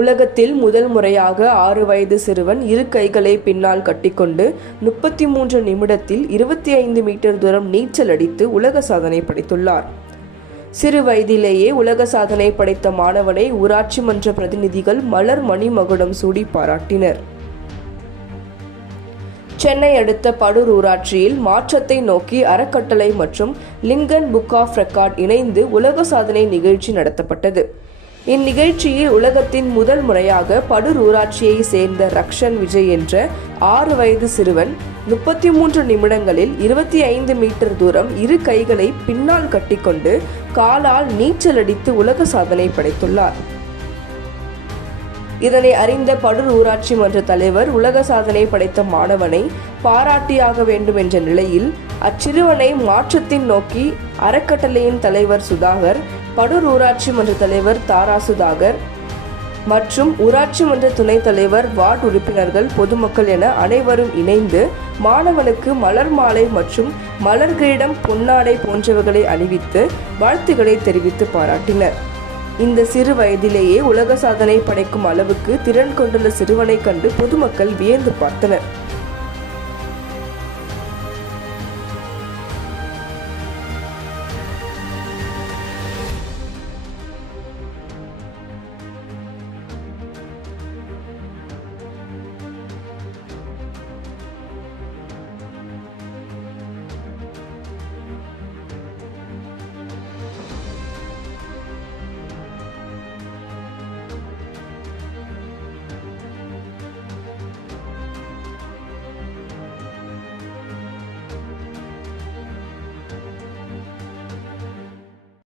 உலகத்தில் முதல் முறையாக 6 வயது சிறுவன் இரு கைகளை பின்னால் கட்டிக்கொண்டு 33 நிமிடத்தில் 25 மீட்டர் தூரம் நீச்சல் அடித்து உலக சாதனை படைத்துள்ளார். சிறு வயதிலேயே உலக சாதனை படைத்த மாணவனை ஊராட்சி மன்ற பிரதிநிதிகள் மலர் மணிமகுடம் சூடி பாராட்டினர். சென்னை அடுத்த படூர் ஊராட்சியில் மாற்றத்தை நோக்கி அறக்கட்டளை மற்றும் லிங்கன் புக் ஆஃப் ரெக்கார்ட் இணைந்து உலக சாதனை நிகழ்ச்சி நடத்தப்பட்டது. இந்நிகழ்ச்சியில் உலகத்தின் முதல் முறையாக படூர் ஊராட்சியை சேர்ந்த ரக்ஷன் விஜய் என்ற 6 வயது சிறுவன் 33 நிமிடங்களில் 25 மீட்டர் தூரம் இரு கைகளை பின்னால் கட்டிக்கொண்டு காலால் நீச்சல் அடித்து உலக சாதனை படைத்துள்ளார். இதனை அறிந்த படூர் ஊராட்சி மன்ற தலைவர் உலக சாதனை படைத்த மாணவனை பாராட்டியாக வேண்டும் என்ற நிலையில் அச்சிறுவனை மாற்றத்தின் நோக்கி அறக்கட்டளையின் தலைவர் சுதாகர், படூர் ஊராட்சி மன்ற தலைவர் தாரா சுதாகர் மற்றும் ஊராட்சி மன்ற துணைத் தலைவர், வார்டு உறுப்பினர்கள், பொதுமக்கள் என அனைவரும் இணைந்து மாணவனுக்கு மலர் மாலை மற்றும் மலர் கிரீடம், பொன்னாடை போன்றவைகளை அணிவித்து வாழ்த்துக்களை தெரிவித்து பாராட்டினர். இந்த சிறு வயதிலேயே உலக சாதனை படைக்கும் அளவுக்கு திறன் கொண்டுள்ள சிறுவனை கண்டு பொதுமக்கள் வியந்து பார்த்தனர்.